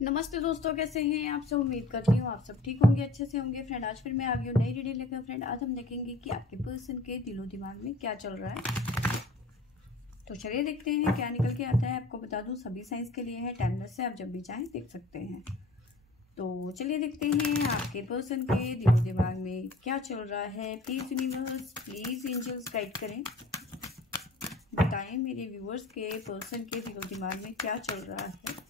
नमस्ते दोस्तों, कैसे हैं आप सब। उम्मीद करती हूँ आप सब ठीक होंगे, अच्छे से होंगे। फ्रेंड, आज फिर मैं आ गई हूँ नई रीडिंग लेकर। फ्रेंड, आज हम देखेंगे कि आपके पर्सन के दिलो दिमाग में क्या चल रहा है। तो चलिए देखते हैं क्या निकल के आता है। आपको बता दूं, सभी साइंस के लिए है, टाइमलेस है, आप जब भी चाहें देख सकते हैं। तो चलिए देखते हैं आपके पर्सन के दिलो दिमाग में क्या चल रहा है। Please universe, please angels guide करें, बताएं मेरे व्यूअर्स के पर्सन के दिलो दिमाग में क्या चल रहा है।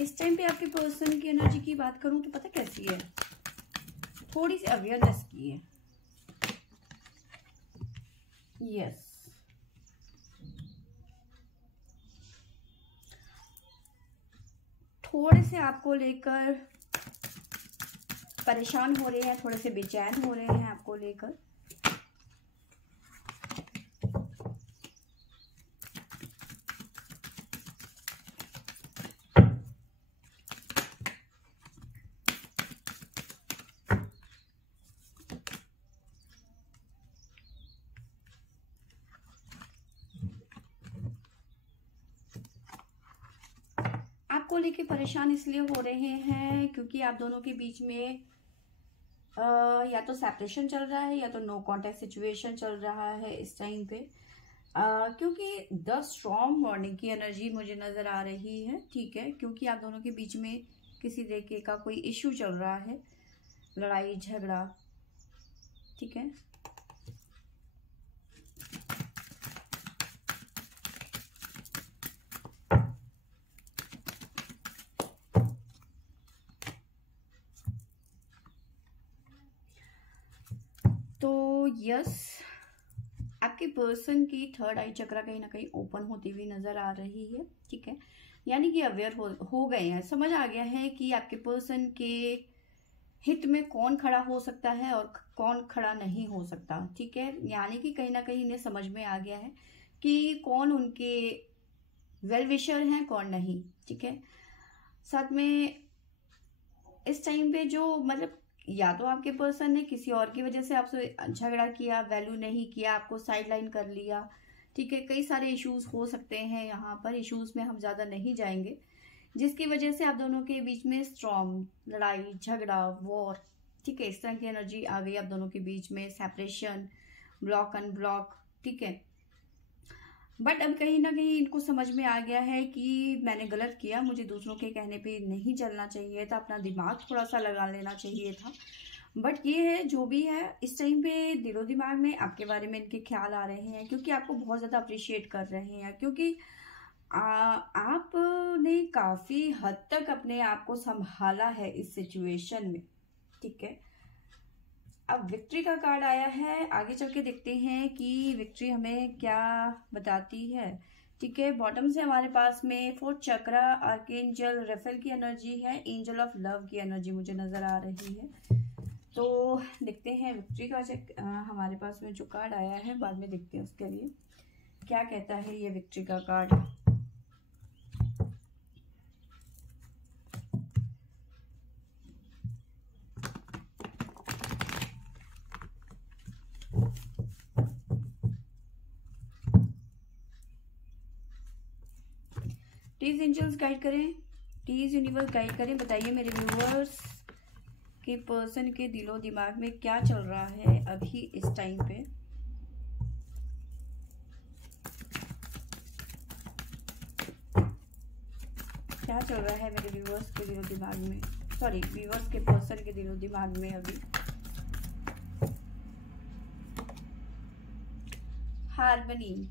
इस टाइम पे आपके पर्सन की एनर्जी की बात करूं तो पता कैसी है, थोड़ी सी अवेयरनेस की है। यस, थोड़े से आपको लेकर परेशान हो रहे हैं, थोड़े से बेचैन हो रहे हैं आपको लेकर। आपको लेके परेशान इसलिए हो रहे हैं क्योंकि आप दोनों के बीच में या तो सेपरेशन चल रहा है या तो नो कॉन्टेक्ट सिचुएशन चल रहा है इस टाइम पे। क्योंकि द स्ट्रॉन्ग मॉर्निंग की एनर्जी मुझे नजर आ रही है, ठीक है। क्योंकि आप दोनों के बीच में किसी तरीके का कोई इश्यू चल रहा है, लड़ाई झगड़ा, ठीक है। तो यस, आपके पर्सन की थर्ड आई चक्रा कहीं ना कहीं ओपन होती हुई नजर आ रही है, ठीक है। यानी कि अवेयर हो गए हैं, समझ आ गया है कि आपके पर्सन के हित में कौन खड़ा हो सकता है और कौन खड़ा नहीं हो सकता, ठीक है। यानी कि कहीं ना कहीं इन्हें समझ में आ गया है कि कौन उनके वेल विशर हैं, कौन नहीं, ठीक है। साथ में इस टाइम पे जो मतलब या तो आपके पर्सन ने किसी और की वजह से आपसे झगड़ा किया, वैल्यू नहीं किया, आपको साइड लाइन कर लिया, ठीक है। कई सारे इश्यूज हो सकते हैं यहाँ पर, इश्यूज में हम ज्यादा नहीं जाएंगे, जिसकी वजह से आप दोनों के बीच में स्ट्रॉन्ग लड़ाई झगड़ा वॉर, ठीक है, इस तरह की एनर्जी आ गई आप दोनों के बीच में। सेपरेशन, ब्लॉक अनब्लॉक, ठीक है। बट अब कहीं ना कहीं इनको समझ में आ गया है कि मैंने गलत किया, मुझे दूसरों के कहने पे नहीं चलना चाहिए था, अपना दिमाग थोड़ा सा लगा लेना चाहिए था। बट ये है जो भी है, इस टाइम पे दिलो दिमाग में आपके बारे में इनके ख्याल आ रहे हैं, क्योंकि आपको बहुत ज़्यादा अप्रिशिएट कर रहे हैं, क्योंकि आपने काफ़ी हद तक अपने आप को संभाला है इस सिचुएशन में, ठीक है। अब विक्ट्री का कार्ड आया है, आगे चल के देखते हैं कि विक्ट्री हमें क्या बताती है, ठीक है। बॉटम से हमारे पास में फोर्थ चक्रा, आर्कएंजल रेफेल की एनर्जी है, एंजल ऑफ लव की एनर्जी मुझे नजर आ रही है। तो देखते हैं विक्ट्री का हमारे पास में जो कार्ड आया है, बाद में देखते हैं उसके लिए क्या कहता है ये विक्ट्री का कार्ड। प्लीज एंजल्स गाइड करें, प्लीज यूनिवर्स गाइड करें, बताइए मेरे व्यूअर्स के पर्सन के दिलो दिमाग में क्या चल रहा है अभी इस टाइम पे। क्या चल रहा है मेरे व्यूअर्स के दिलो दिमाग में, सॉरी व्यूअर्स के पर्सन के दिलो दिमाग में अभी। Harmony,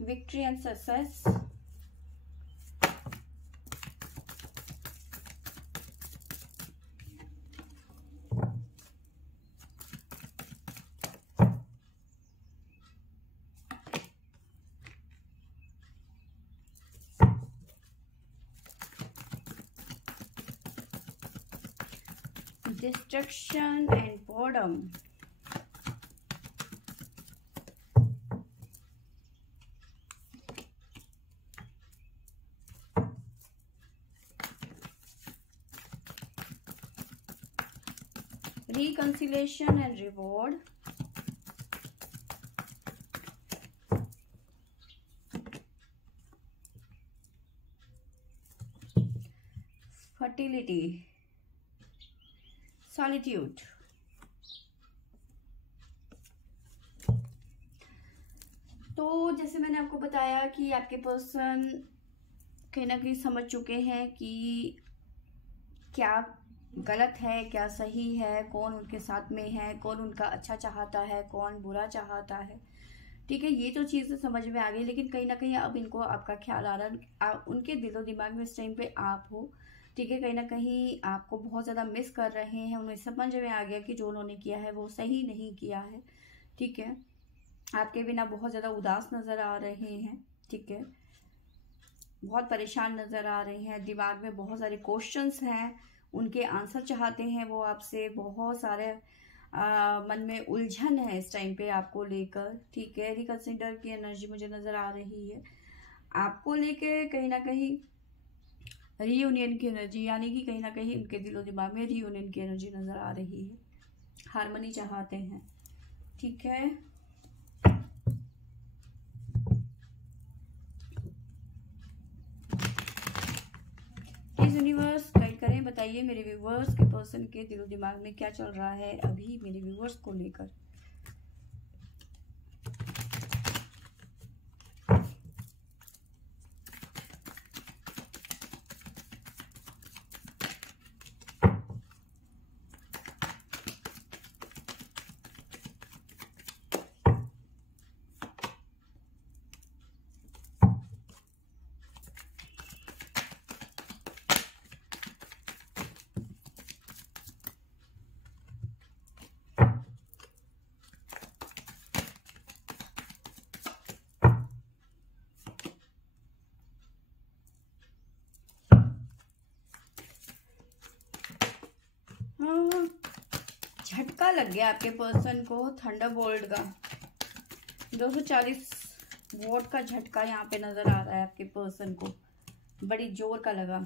victory and success, destruction and boredom. Reconciliation and reward, fertility, solitude। तो जैसे मैंने आपको बताया कि आपके पर्सन कहीं ना कहीं समझ चुके हैं कि क्या गलत है क्या सही है, कौन उनके साथ में है, कौन उनका अच्छा चाहता है, कौन बुरा चाहता है। ठीक है, ये तो चीज़ें समझ में आ गई, लेकिन कहीं ना कहीं अब इनको आपका ख्याल आ रहा है, उनके दिलो दिमाग में इस टाइम पे आप हो। ठीक है, कहीं ना कहीं आपको बहुत ज़्यादा मिस कर रहे हैं। उन्हें समझ में आ गया कि जो उन्होंने किया है वो सही नहीं किया है। ठीक है, आपके बिना बहुत ज़्यादा उदास नज़र आ रहे हैं। ठीक है, बहुत परेशान नज़र आ रहे हैं, दिमाग में बहुत सारे क्वेश्चंस हैं, उनके आंसर चाहते हैं वो आपसे, बहुत सारे मन में उलझन है इस टाइम पे आपको लेकर। ठीक है, रिकंसिडर की एनर्जी मुझे नज़र आ रही है आपको लेके, कहीं ना कहीं रीयूनियन की एनर्जी, यानी कि कहीं ना कहीं उनके दिलो दिमाग में रीयूनियन की एनर्जी नज़र आ रही है, हार्मनी चाहते हैं। ठीक है, प्लीज यूनिवर्स गाइड करें, बताइए मेरे व्यूवर्स के पर्सन के दिलो दिमाग में क्या चल रहा है अभी मेरे व्यूवर्स को लेकर। झटका लग गया आपके पर्सन को थंडरबोल्ट का, 240 वोट का झटका यहाँ पे नजर आ रहा है आपके पर्सन को, बड़ी जोर का लगा।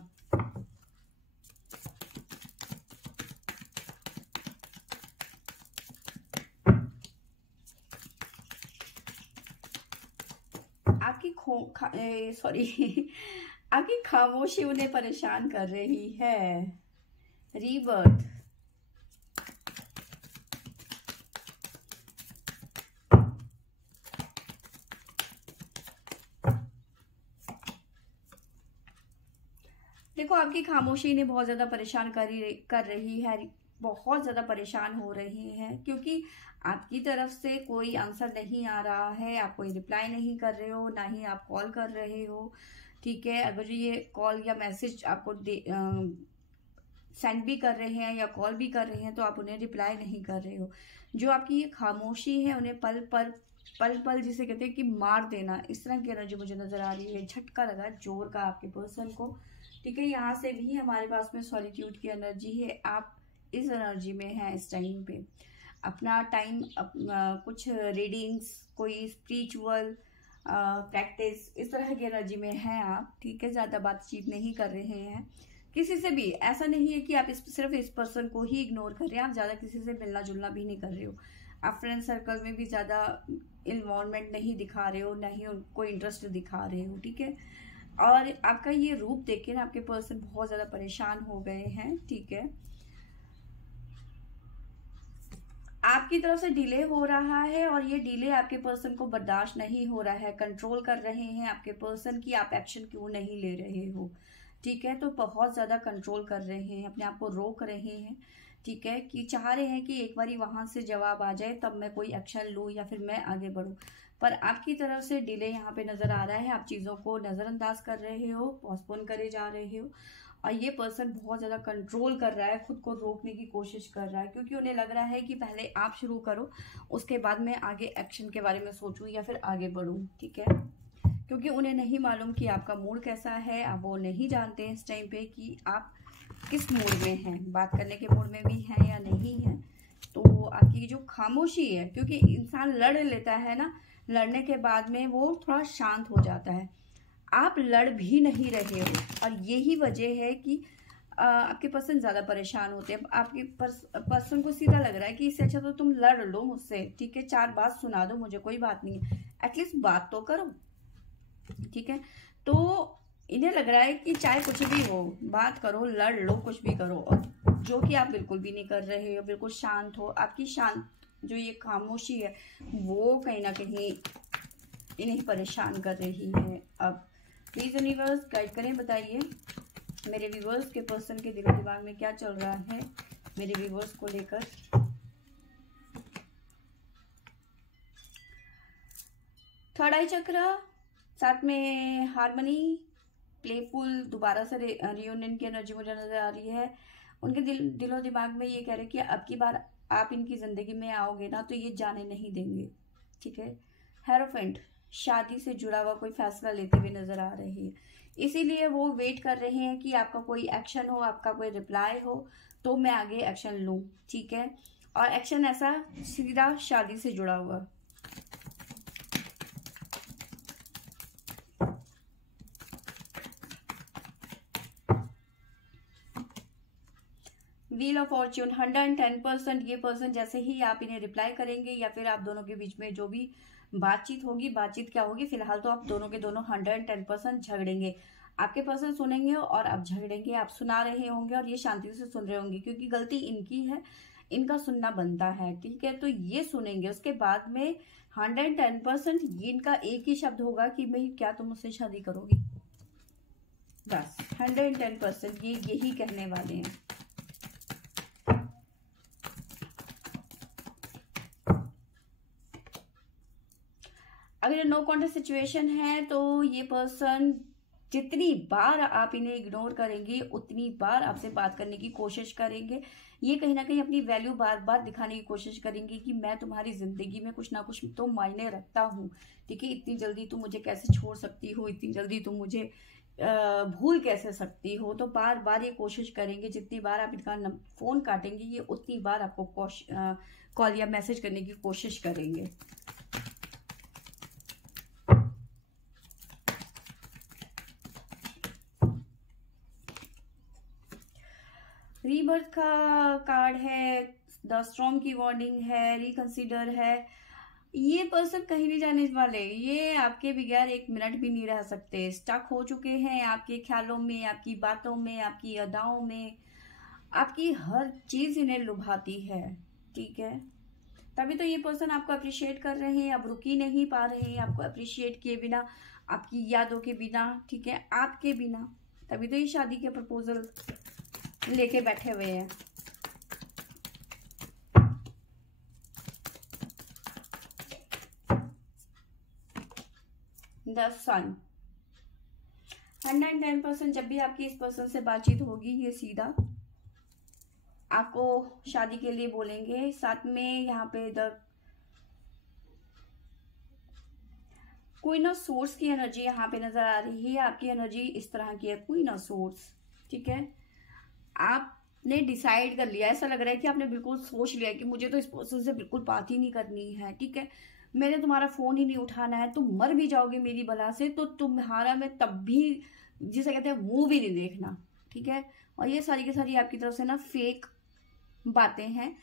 आपकी सॉरी आपकी खामोशी उन्हें परेशान कर रही है। रीबर्थ, देखो आपकी खामोशी इन्हें बहुत ज्यादा परेशान कर रही है, बहुत ज्यादा परेशान हो रही हैं, क्योंकि आपकी तरफ से कोई आंसर नहीं आ रहा है, आप कोई रिप्लाई नहीं कर रहे हो, ना ही आप कॉल कर रहे हो। ठीक है, अगर ये कॉल या मैसेज आपको सेंड भी कर रहे हैं या कॉल भी कर रहे हैं तो आप उन्हें रिप्लाई नहीं कर रहे हो। जो आपकी ये खामोशी है उन्हें पल पल जिसे कहते हैं कि मार देना, इस तरह की एनर्जी मुझे नजर आ रही है। झटका लगा जोर का आपके पर्सन को। ठीक है, यहाँ से भी हमारे पास में सॉलिट्यूड की एनर्जी है, आप इस एनर्जी में हैं इस टाइम पे। अपना टाइम कुछ रीडिंग्स, कोई स्पिरिचुअल प्रैक्टिस, इस तरह की एनर्जी में हैं आप। ठीक है, ज़्यादा बातचीत नहीं कर रहे हैं किसी से भी। ऐसा नहीं है कि आप सिर्फ इस पर्सन को ही इग्नोर कर रहे हैं, आप ज़्यादा किसी से मिलना जुलना भी नहीं कर रहे हो। आप फ्रेंड सर्कल में भी ज़्यादा इन्वॉल्वमेंट नहीं दिखा रहे हो, ना ही उनको इंटरेस्ट दिखा रहे हो। ठीक है, और आपका ये रूप देख के ना आपके पर्सन बहुत ज़्यादा परेशान हो गए हैं। ठीक है, आपकी तरफ से डिले हो रहा है और ये डिले आपके पर्सन को बर्दाश्त नहीं हो रहा है, कंट्रोल कर रहे हैं आपके पर्सन की आप एक्शन क्यों नहीं ले रहे हो। ठीक है, तो बहुत ज़्यादा कंट्रोल कर रहे हैं, अपने आप को रोक रहे हैं। ठीक है, कि चाह रहे हैं कि एक बारी वहां से जवाब आ जाए तब मैं कोई एक्शन लूँ या फिर मैं आगे बढ़ूँ, पर आपकी तरफ से डिले यहाँ पे नज़र आ रहा है। आप चीज़ों को नज़रअंदाज कर रहे हो, पोस्टपोन करे जा रहे हो, और ये पर्सन बहुत ज़्यादा कंट्रोल कर रहा है, खुद को रोकने की कोशिश कर रहा है, क्योंकि उन्हें लग रहा है कि पहले आप शुरू करो, उसके बाद मैं आगे एक्शन के बारे में सोचूं या फिर आगे बढ़ूं। ठीक है, क्योंकि उन्हें नहीं मालूम कि आपका मूड कैसा है, आप वो नहीं जानते हैं इस टाइम पे कि आप किस मूड में हैं, बात करने के मूड में भी हैं या नहीं है। तो आपकी जो खामोशी है, क्योंकि इंसान लड़ लेता है ना, लड़ने के बाद में वो थोड़ा शांत हो जाता है। आप लड़ भी नहीं रहे हो और यही वजह है कि आपके पर्सन ज़्यादा परेशान होते हैं। आपके पर्सन को सीधा लग रहा है कि इससे अच्छा तो तुम लड़ लो मुझसे, ठीक है, 4 बात सुना दो मुझे, कोई बात नहीं है, एटलीस्ट बात तो करो, ठीक है। तो इन्हें लग रहा है कि चाहे कुछ भी हो, बात करो, लड़ लो, कुछ भी करो, और जो कि आप बिल्कुल भी नहीं कर रहे हो, बिल्कुल शांत हो। आपकी शांत जो ये खामोशी है वो कहीं ना कहीं इन्हें परेशान कर रही है। अब प्लीज यूनिवर्स गाइड करें, बताइए मेरे व्यूवर्स के पर्सन के दिलो दिमाग में क्या चल रहा है मेरे व्यूवर्स को लेकर। थर्ड आई चक्र, साथ में हार्मनी, प्लेफुल, दोबारा से रियूनियन की एनर्जी मुझे नजर आ रही है। उनके दिलो दिमाग में ये कह रहे हैं कि अब की बार आप इनकी जिंदगी में आओगे ना तो ये जाने नहीं देंगे, ठीक है। हेरोफेंट, शादी से जुड़ा हुआ कोई फैसला लेते हुए नजर आ रहे हैं, इसीलिए वो वेट कर रहे हैं कि आपका कोई एक्शन हो, आपका कोई रिप्लाई हो तो मैं आगे एक्शन लूं, ठीक है। और एक्शन ऐसा सीधा शादी से जुड़ा हुआ। व्हील ऑफ फॉर्च्यून, 110% ये पर्सन जैसे ही आप इन्हें रिप्लाई करेंगे या फिर आप दोनों के बीच में जो भी बातचीत होगी, बातचीत क्या होगी, फिलहाल तो आप दोनों के दोनों 110% झगड़ेंगे। आपके पर्सन सुनेंगे और आप झगड़ेंगे, आप सुना रहे होंगे और ये शांति से सुन रहे होंगे, क्योंकि गलती इनकी है, इनका सुनना बनता है, ठीक है। तो ये सुनेंगे, उसके बाद में 110% ये इनका एक ही शब्द होगा कि भाई क्या तुम मुझसे शादी करोगी, बस 110% ये यही कहने वाले हैं। अगर नो कॉन्टेक्ट सिचुएशन है तो ये पर्सन जितनी बार आप इन्हें इग्नोर करेंगे उतनी बार आपसे बात करने की कोशिश करेंगे। ये कहीं ना कहीं अपनी वैल्यू बार बार दिखाने की कोशिश करेंगे कि मैं तुम्हारी जिंदगी में कुछ ना कुछ तो मायने रखता हूँ, ठीक है। इतनी जल्दी तुम मुझे कैसे छोड़ सकती हो, इतनी जल्दी तुम मुझे भूल कैसे सकती हो। तो बार बार ये कोशिश करेंगे, जितनी बार आप इनका फोन काटेंगे ये उतनी बार आपको कॉल या मैसेज करने की कोशिश करेंगे। रीबर्थ का कार्ड है, द स्टॉर्म की वार्निंग है, रिकंसिडर है। ये पर्सन कहीं नहीं जाने वाले, ये आपके बगैर 1 मिनट भी नहीं रह सकते, स्टक हो चुके हैं आपके ख्यालों में, आपकी बातों में, आपकी अदाओं में, आपकी हर चीज इन्हें लुभाती है, ठीक है। तभी तो ये पर्सन आपको अप्रिशिएट कर रहे हैं, अब रुक ही नहीं पा रहे हैं आपको अप्रिशिएट किए बिना, आपकी यादों के बिना, ठीक है, आपके बिना। तभी तो ये शादी के प्रपोजल लेके बैठे हुए हैं। द सन, 110% जब भी आपकी इस पर्सन से बातचीत होगी ये सीधा आपको शादी के लिए बोलेंगे। साथ में यहाँ पे द क्वीन ऑफ सोर्स की एनर्जी यहाँ पे नजर आ रही है। आपकी एनर्जी इस तरह की है, क्वीन ऑफ सोर्स, ठीक है। आपने डिसाइड कर लिया, ऐसा लग रहा है कि आपने बिल्कुल सोच लिया कि मुझे तो इस पर्सन से बिल्कुल बात ही नहीं करनी है, ठीक है, मैंने तुम्हारा फोन ही नहीं उठाना है, तुम मर भी जाओगे मेरी बला से तो तुम्हारा मैं तब भी, जिसे कहते हैं, मुंह भी नहीं देखना, ठीक है। और ये सारी की सारी आपकी तरफ से ना फेक बातें हैं।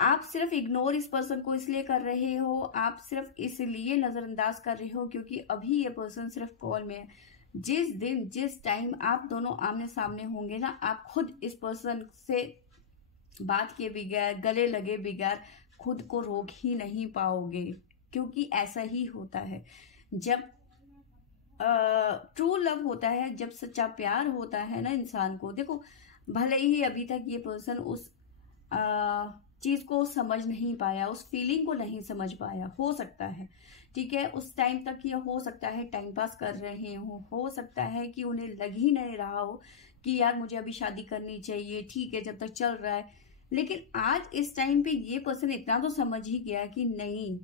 आप सिर्फ इग्नोर इस पर्सन को इसलिए कर रहे हो, आप सिर्फ इसलिए नजरअंदाज कर रहे हो क्योंकि अभी ये पर्सन सिर्फ कॉल में है। जिस दिन जिस टाइम आप दोनों आमने सामने होंगे ना, आप खुद इस पर्सन से बात किए बगैर, गले लगे बगैर खुद को रोक ही नहीं पाओगे, क्योंकि ऐसा ही होता है जब ट्रू लव होता है, जब सच्चा प्यार होता है ना इंसान को। देखो, भले ही अभी तक ये पर्सन उस चीज को समझ नहीं पाया, उस फीलिंग को नहीं समझ पाया, हो सकता है, ठीक है, उस टाइम तक ये हो सकता है टाइम पास कर रहे हो सकता है कि उन्हें लग ही नहीं रहा हो कि यार मुझे अभी शादी करनी चाहिए, ठीक है, जब तक चल रहा है। लेकिन आज इस टाइम पे ये पर्सन इतना तो समझ ही गया कि नहीं,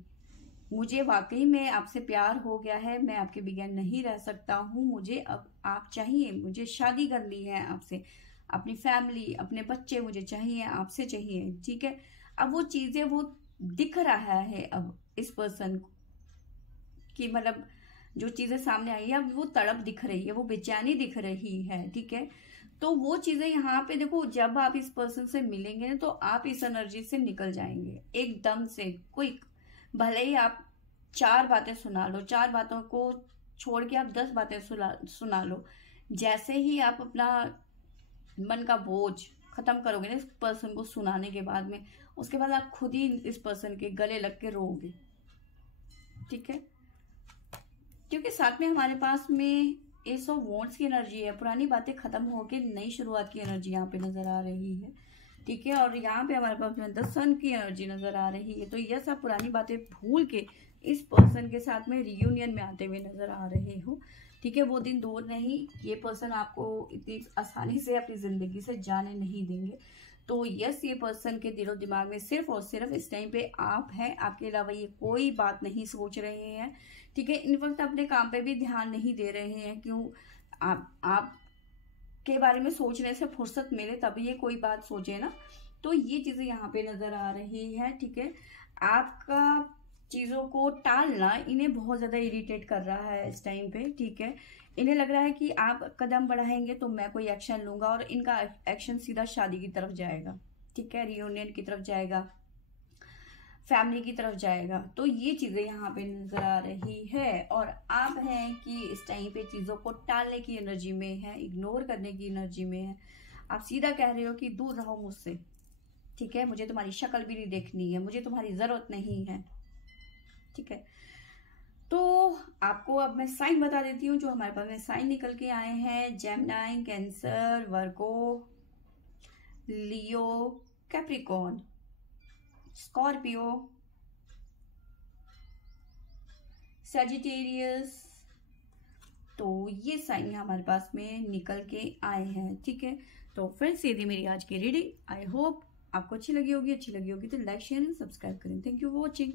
मुझे वाकई में आपसे प्यार हो गया है, मैं आपके बगैर नहीं रह सकता हूँ, मुझे अब आप चाहिए, मुझे शादी करनी है आपसे। अपनी फैमिली, अपने बच्चे मुझे चाहिए, आपसे चाहिए, ठीक है। अब वो चीजें वो दिख रहा है अब इस पर्सन को कि मतलब जो चीजें सामने आई है अब वो तड़प दिख रही है, वो बेचैनी दिख रही है, ठीक है। तो वो चीजें यहाँ पे देखो, जब आप इस पर्सन से मिलेंगे ना तो आप इस एनर्जी से निकल जाएंगे एकदम से क्विक। भले ही आप 4 बातें सुना लो, 4 बातों को छोड़ के आप 10 बातें सुना लो, जैसे ही आप अपना मन का बोझ खत्म करोगे ना इस पर्सन को सुनाने के बाद में, उसके बाद आप खुद ही इस पर्सन के गले लग के रोओगे, ठीक है। क्योंकि साथ में हमारे पास में एस ऑफ वॉन्ड्स की एनर्जी है, पुरानी बातें खत्म होके नई शुरुआत की एनर्जी यहाँ पे नजर आ रही है, ठीक है। और यहाँ पे हमारे पास में द सन की एनर्जी नजर आ रही है। तो ये सब पुरानी बातें भूल के इस पर्सन के साथ में रियूनियन में आते हुए नजर आ रहे हो, ठीक है। वो दिन दूर नहीं, ये पर्सन आपको इतनी आसानी से अपनी जिंदगी से जाने नहीं देंगे। तो यस, ये पर्सन के दिलो दिमाग में सिर्फ और सिर्फ इस टाइम पे आप हैं, आपके अलावा ये कोई बात नहीं सोच रहे हैं, ठीक है। इन वक्त अपने काम पे भी ध्यान नहीं दे रहे हैं। क्यों? आप के बारे में सोचने से फुर्सत मिले तभी ये कोई बात सोचे ना। तो ये चीजें यहाँ पे नजर आ रही है, ठीक है। आपका चीजों को टालना इन्हें बहुत ज्यादा इरिटेट कर रहा है इस टाइम पे, ठीक है। इन्हें लग रहा है कि आप कदम बढ़ाएंगे तो मैं कोई एक्शन लूंगा, और इनका एक्शन सीधा शादी की तरफ जाएगा, ठीक है, रियूनियन की तरफ जाएगा, फैमिली की तरफ जाएगा। तो ये चीजें यहाँ पे नजर आ रही है। और आप हैं कि इस टाइम पे चीजों को टालने की एनर्जी में है, इग्नोर करने की एनर्जी में है। आप सीधा कह रहे हो कि दूर रहो मुझसे, ठीक है, मुझे तुम्हारी शक्ल भी नहीं देखनी है, मुझे तुम्हारी जरूरत नहीं है, ठीक है। तो आपको अब मैं साइन बता देती हूँ जो हमारे पास में साइन निकल के आए हैं। जेमिनी, कैंसर, वर्गो, लियो, कैप्रिकॉर्न, स्कॉर्पियो, सैजिटेरियस। तो ये साइन हमारे पास में निकल के आए हैं, ठीक है। तो फ्रेंड्स, ये थी मेरी आज की रीडिंग। आई होप आपको अच्छी लगी होगी तो लाइक, शेयर एंड सब्सक्राइब करें। Thank you for watching.